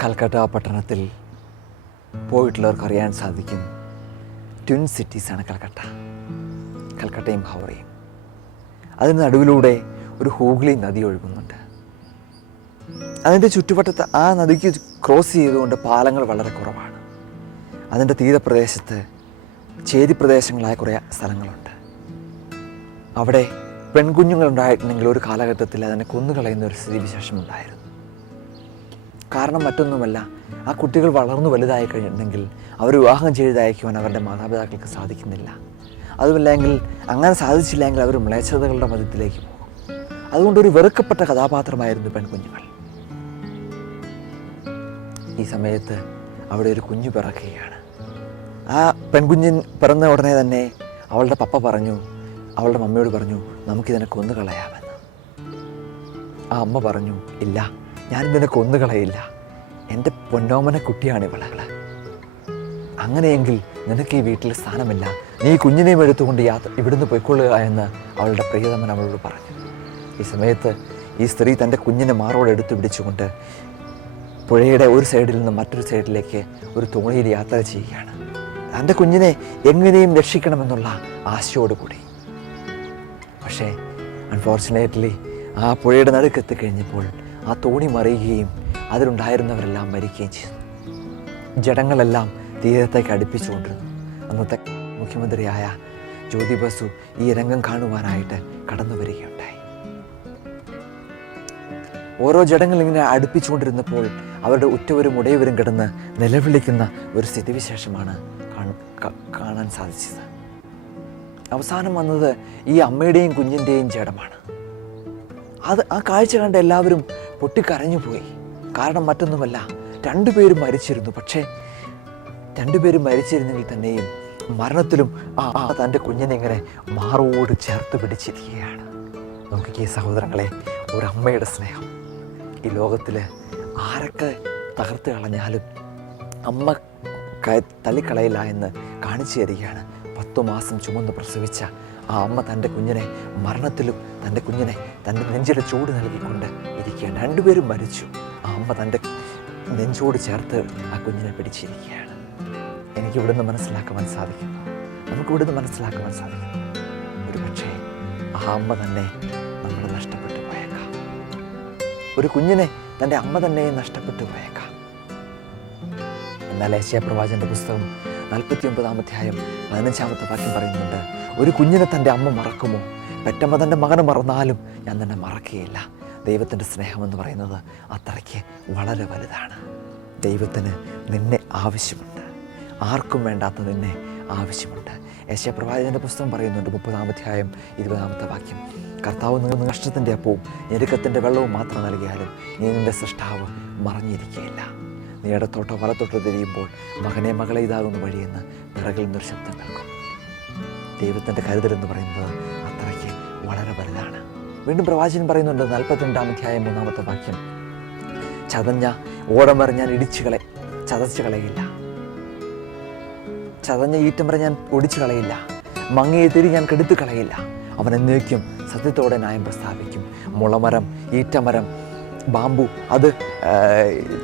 കൽക്കട്ട പട്ടണത്തിൽ പോയിട്ടുള്ളവർക്ക് അറിയാൻ സാധിക്കും, ട്വിൻ സിറ്റീസാണ് കൽക്കട്ടയും ഹൗറയും. അതിന് നടുവിലൂടെ ഒരു ഹൂഗ്ലി നദി ഒഴുകുന്നുണ്ട്. അതിൻ്റെ ചുറ്റുവട്ടത്ത് ആ നദിക്ക് ക്രോസ് ചെയ്തുകൊണ്ട് പാലങ്ങൾ വളരെ കുറവാണ്. അതിൻ്റെ തീരപ്രദേശത്ത് ചേരി പ്രദേശങ്ങളായ കുറേ സ്ഥലങ്ങളുണ്ട്. അവിടെ പെൺകുഞ്ഞുങ്ങളുണ്ടായിട്ടുണ്ടെങ്കിൽ ഒരു കാലഘട്ടത്തിൽ അതിനെ കൊന്നുകളയുന്ന ഒരു സ്ഥിതിവിശേഷമുണ്ടായിരുന്നു. കാരണം മറ്റൊന്നുമല്ല, ആ കുട്ടികൾ വളർന്നു വലുതായി കഴിഞ്ഞിട്ടുണ്ടെങ്കിൽ അവർ വിവാഹം ചെയ്തയക്കുവാൻ അവരുടെ മാതാപിതാക്കൾക്ക് സാധിക്കുന്നില്ല. അതുമല്ലെങ്കിൽ അങ്ങനെ സാധിച്ചില്ലെങ്കിൽ അവർ മ്ലേച്ഛതകളുടെ മധ്യത്തിലേക്ക് പോകും. അതുകൊണ്ടൊരു വെറുക്കപ്പെട്ട കഥാപാത്രമായിരുന്നു പെൺകുഞ്ഞുങ്ങൾ. ഈ സമയത്ത് അവിടെ ഒരു കുഞ്ഞു പിറക്കുകയാണ്. ആ പെൺകുഞ്ഞിൻ പിറന്ന ഉടനെ തന്നെ അവളുടെ പപ്പ പറഞ്ഞു, അവളുടെ മമ്മിയോട് പറഞ്ഞു, നമുക്കിതിനെ കൊന്നുകളയാമെന്ന്. ആ അമ്മ പറഞ്ഞു, ഇല്ല, ഞാനിതിനെ കൊന്നുകളയില്ല, എൻ്റെ പൊന്നോമന കുട്ടിയാണ് ഇവളകൾ. അങ്ങനെയെങ്കിൽ നിനക്ക് ഈ വീട്ടിൽ സ്ഥാനമില്ല, നീ കുഞ്ഞിനെയും എടുത്തുകൊണ്ട് ഇവിടുന്ന് പോയിക്കൊള്ളുക എന്ന് അവളുടെ പ്രിയതമൻ അവളോട് പറഞ്ഞു. ഈ സമയത്ത് ഈ സ്ത്രീ തൻ്റെ കുഞ്ഞിനെ മാറോടെ എടുത്തു പിടിച്ചുകൊണ്ട് പുഴയുടെ ഒരു സൈഡിൽ നിന്ന് മറ്റൊരു സൈഡിലേക്ക് ഒരു തോണിയിൽ യാത്ര ചെയ്യുകയാണ്. തൻ്റെ കുഞ്ഞിനെ എങ്ങനെയും രക്ഷിക്കണമെന്നുള്ള ആശയോടുകൂടി. പക്ഷേ അൺഫോർച്ചുനേറ്റ്ലി ആ പുഴയുടെ നടുക്കെത്തിക്കഴിഞ്ഞപ്പോൾ ആ തോണി മറിയുകയും അതിലുണ്ടായിരുന്നവരെല്ലാം മരിക്കുകയും ചെയ്തു. ജഡങ്ങളെല്ലാം തീരത്തേക്ക് അടുപ്പിച്ചുകൊണ്ടിരുന്നു. അന്നത്തെ മുഖ്യമന്ത്രിയായ ജ്യോതി ബസു ഈ രംഗം കാണുവാനായിട്ട് കടന്നു വരികയുണ്ടായി. ഓരോ ജഡങ്ങൾ ഇങ്ങനെ അടുപ്പിച്ചുകൊണ്ടിരുന്നപ്പോൾ അവരുടെ ഉറ്റവരും ഉടയവരും കിടന്ന് നിലവിളിക്കുന്ന ഒരു സ്ഥിതിവിശേഷമാണ് കാണാൻ സാധിച്ചത്. അവസാനം വന്നത് ഈ അമ്മയുടെയും കുഞ്ഞിൻ്റെയും ജഡമാണ്. ആ കാഴ്ച കണ്ട് എല്ലാവരും പൊട്ടിക്കരഞ്ഞു പോയി. കാരണം മറ്റൊന്നുമല്ല, രണ്ടുപേരും മരിച്ചിരുന്നു. പക്ഷേ രണ്ടുപേരും മരിച്ചിരുന്നെങ്കിൽ തന്നെയും മരണത്തിലും തൻ്റെ കുഞ്ഞിനെ ഇങ്ങനെ മാറോട് ചേർത്ത് പിടിച്ചിരിക്കുകയാണ്. നമുക്ക് ഈ സഹോദരങ്ങളെ, ഒരമ്മയുടെ സ്നേഹം ഈ ലോകത്തിൽ ആരൊക്കെ തകർത്ത് കളഞ്ഞാലും അമ്മ തള്ളിക്കളയില്ല എന്ന് കാണിച്ചു തരികയാണ്. 10 മാസം ചുമന്ന് പ്രസവിച്ച ആ അമ്മ തൻ്റെ കുഞ്ഞിനെ മരണത്തിലും തൻ്റെ കുഞ്ഞിനെ തൻ്റെ നെഞ്ചിലെ ചൂട് നൽകിക്കൊണ്ട് ഇരിക്കുകയാണ്. രണ്ടുപേരും മരിച്ചു. ആ അമ്മ തൻ്റെ നെഞ്ചോട് ചേർത്ത് ആ കുഞ്ഞിനെ പിടിച്ചിരിക്കുകയാണ്. എനിക്കിവിടുന്ന് മനസ്സിലാക്കുവാൻ സാധിക്കുന്നു, നമുക്കിവിടുന്ന് മനസ്സിലാക്കുവാൻ സാധിക്കുന്നു, ഒരു പക്ഷേ ആ അമ്മ തന്നെ നമ്മൾ നഷ്ടപ്പെട്ടു പോയേക്കാം. ഒരു കുഞ്ഞിനെ തൻ്റെ അമ്മ തന്നെ നഷ്ടപ്പെട്ടു പോയേക്കാം. എന്നാൽ യെശയ്യാ പ്രവാചകന്റെ പുസ്തകം 49-ാം അധ്യായം 15-ാമത്തെ വാക്യം പറയുന്നുണ്ട്, ഒരു കുഞ്ഞിനെ തൻ്റെ അമ്മ മറക്കുമോ? പെറ്റമ്മ തൻ്റെ മകനെ മറന്നാലും ഞാൻ തന്നെ മറക്കുകയില്ല. ദൈവത്തിൻ്റെ സ്നേഹമെന്ന് പറയുന്നത് അത്രയ്ക്ക് വളരെ വലുതാണ്. ദൈവത്തിന് നിന്നെ ആവശ്യമുണ്ട്. ആർക്കും വേണ്ടാത്ത നിന്നെ ആവശ്യമുണ്ട്. യെശയ്യാ പ്രവാചകന്റെ പുസ്തകം പറയുന്നുണ്ട് 30-ാം അധ്യായം 20-ാമത്തെ വാക്യം, കർത്താവ് നിങ്ങൾ കഷ്ടത്തിൻ്റെ അപ്പവും ഞെരുക്കത്തിൻ്റെ വെള്ളവും മാത്രം നൽകിയാലും നീ നിൻ്റെ സൃഷ്ടാവ് മറഞ്ഞിരിക്കുകയില്ല. നീ ഇടത്തോട്ടോ വലത്തോട്ടോ തിരിയുമ്പോൾ മകനെ മകളെ ഇതാകുന്ന വഴിയെന്ന് പിറകിൽ നിന്നൊരു ശബ്ദം കേൾക്കും. ദൈവത്തിൻ്റെ കരുതലെന്ന് പറയുന്നത് അത്രയ്ക്ക് വളരെ വലുതാണ്. വീണ്ടും പ്രവാചകൻ പറയുന്നുണ്ട് 42-ാം അധ്യായം 3-ാമത്തെ വാക്യം, ചതഞ്ഞ ഓടം വരെ ഞാൻ ചതച്ച് കളയില്ല, ചതഞ്ഞ ഈറ്റം വരെ ഞാൻ ഒടിച്ചു കളയില്ല, മങ്ങിയ തിരി ഞാൻ കെടുത്തു കളയില്ല. അവൻ എന്നേക്കും സത്യത്തോടെ ന്യായം പ്രസ്താവിക്കും. മുളമരം, ഈറ്റമരം, ബാമ്പു അത്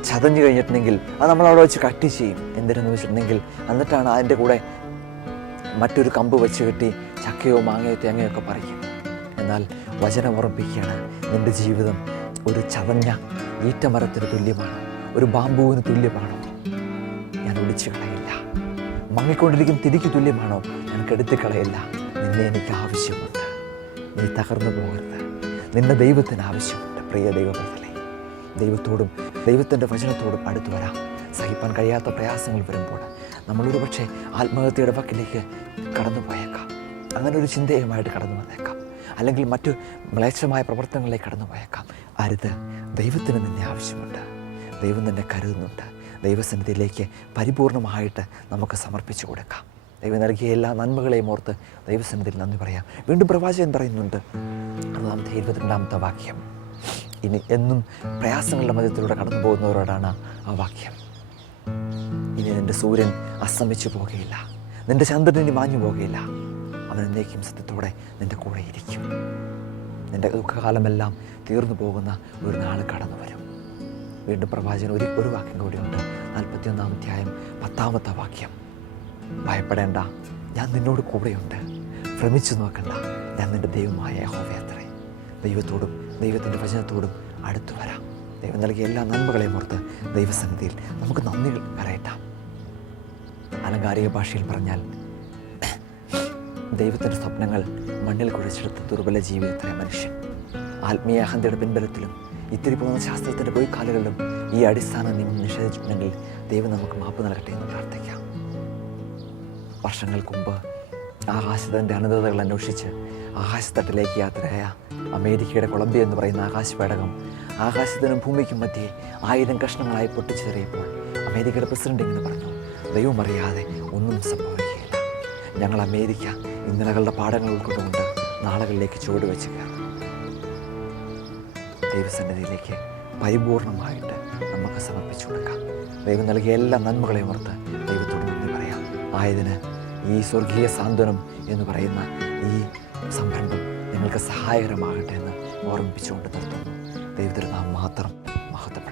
ചതഞ്ഞു കഴിഞ്ഞിട്ടുണ്ടെങ്കിൽ അത് നമ്മളവിടെ വെച്ച് കട്ട് ചെയ്യും. എന്തിനെന്ന് വെച്ചിട്ടുണ്ടെങ്കിൽ എന്നിട്ടാണ് അതിൻ്റെ കൂടെ മറ്റൊരു കമ്പ് വെച്ച് കെട്ടി ചക്കയോ മാങ്ങയോ തേങ്ങയോ ഒക്കെ പറിക്കും. എന്നാൽ വചനം ഉറപ്പിക്കുകയാണ്, നിൻ്റെ ജീവിതം ഒരു ചതഞ്ഞ ഈറ്റമരത്തിന് തുല്യമാണ്, ഒരു ബാമ്പുവിന് തുല്യമാണോ? ഞാൻ ഒടിച്ചു കളയില്ല. മങ്ങിക്കൊണ്ടിരിക്കുന്ന തിരിക്ക് തുല്യമാണോ? ഞാൻ കെടുത്തി കളയില്ല. നിന്നെ എനിക്ക് ആവശ്യമുണ്ട്. നീ തകർന്നു പോകരുത്. നിന്നെ ദൈവത്തിന് ആവശ്യമുണ്ട്. പ്രിയ ദൈവമക്കളെ, ദൈവത്തോടും ദൈവത്തിൻ്റെ വചനത്തോടും അടുത്തു വരാം. സഹിപ്പാൻ കഴിയാത്ത പ്രയാസങ്ങൾ വരുമ്പോൾ നമ്മളൊരു പക്ഷേ ആത്മഹത്യയുടെ വക്കിലേക്ക് കടന്നു പോയേക്കാം. അങ്ങനെ ഒരു ചിന്തയുമായിട്ട് കടന്നു വന്നേക്കാം. അല്ലെങ്കിൽ മറ്റു മ്ലേച്ഛമായ പ്രവർത്തനങ്ങളിലേക്ക് കടന്നു പോയേക്കാം. അരുത്. ദൈവത്തിന് നിന്നെ ആവശ്യമുണ്ട്. ദൈവം നിന്നെ കരുതുന്നുണ്ട്. ദൈവസന്നിധിയിലേക്ക് പരിപൂർണമായിട്ട് നമുക്ക് സമർപ്പിച്ചു കൊടുക്കാം. ദൈവം നൽകിയ എല്ലാ നന്മകളെയും ഓർത്ത് ദൈവസന്നിധിയിൽ നന്ദി പറയാം. വീണ്ടും പ്രവാചകൻ പറയുന്നുണ്ട് 22-ാമത്തെ വാക്യം, ഇനി എന്നും പ്രയാസങ്ങളുടെ മധ്യത്തിലൂടെ കടന്നു പോകുന്നവരോടാണ് ആ വാക്യം. ഇനി നിൻ്റെ സൂര്യൻ അസ്തമിച്ചു പോകുകയില്ല, നിൻ്റെ ചന്ദ്രൻ ഇനി മാഞ്ഞു പോകുകയില്ല. അവൻ എന്നേക്കും സത്യത്തോടെ നിൻ്റെ കൂടെ ഇരിക്കും. നിൻ്റെ ദുഃഖകാലമെല്ലാം തീർന്നു പോകുന്ന ഒരു നാൾ കടന്നു വരും. വീണ്ടും പ്രവാചകൻ ഒരു വാക്യം കൂടിയുണ്ട്. 41-ാം അധ്യായം 10-ാമത്തെ വാക്യം, ഭയപ്പെടേണ്ട, ഞാൻ നിന്നോട് കൂടെയുണ്ട്, ഭ്രമിച്ചു നോക്കണ്ട, ഞാൻ നിൻ്റെ ദൈവമായ യഹോവയത്രേ. ദൈവത്തോടും ദൈവത്തിൻ്റെ വചനത്തോടും അടുത്തു വരാം. ദൈവം നൽകിയ എല്ലാ നന്മകളെയും ഓർത്ത് ദൈവസന്നിധിയിൽ നമുക്ക് നന്ദികൾ കരയറ്റാം. അലങ്കാരിക ഭാഷയിൽ പറഞ്ഞാൽ ദൈവത്തിൻ്റെ സ്വപ്നങ്ങൾ മണ്ണിൽ കുഴിച്ചെടുത്ത ദുർബല ജീവിതത്തിലെ മനുഷ്യൻ. ആത്മീയ അഹന്തയുടെ പിൻബലത്തിലും ഇത്തിരി പോകുന്ന ശാസ്ത്രത്തിൻ്റെ പൊയ്ക്കാലുകളിലും ഈ അടിസ്ഥാന നിയമം നിഷേധിച്ചിട്ടുണ്ടെങ്കിൽ ദൈവം നമുക്ക് മാപ്പ് നൽകട്ടെ എന്ന് പ്രാർത്ഥിക്കാം. വർഷങ്ങൾക്ക് മുമ്പ് ആകാശത്തിൻ്റെ അനന്തതകൾ അന്വേഷിച്ച് ആകാശത്തട്ടിലേക്ക് യാത്രയായ അമേരിക്കയുടെ കൊളംബിയ എന്ന് പറയുന്ന ആകാശപേടകം ആകാശത്തിനും ഭൂമിക്കും മധ്യേ 1000 കഷ്ണങ്ങളായി പൊട്ടിച്ചേറിയപ്പോൾ അമേരിക്കയുടെ പ്രസിഡന്റ് ഇങ്ങനെ പറഞ്ഞു, ദൈവം അറിയാതെ ഒന്നും സംഭവിക്കുകയില്ല. ഞങ്ങൾ അമേരിക്ക ഇന്നലകളുടെ പാഠങ്ങൾ ഉൾക്കൊണ്ടുകൊണ്ട് നാളുകളിലേക്ക് ചുവടുവെച്ച് കയറും. ദൈവസന്നിധിയിലേക്ക് പരിപൂർണമായിട്ട് നമുക്ക് സമർപ്പിച്ചു കൊടുക്കാം. ദൈവം നൽകിയ എല്ലാ നന്മകളെയും ഓർത്ത് ദൈവത്തോട് നന്ദി പറയാം. ആയതിന് ഈ സ്വർഗീയ സാന്ത്വനം എന്ന് പറയുന്ന ഈ സംരംഭം നിങ്ങൾക്ക് സഹായകരമാകട്ടെ എന്ന് ഓർമ്മിപ്പിച്ചുകൊണ്ട് നിർത്തുന്നു. ദൈവത്തിൻ്റെ നാം മാത്രം മഹത്വം.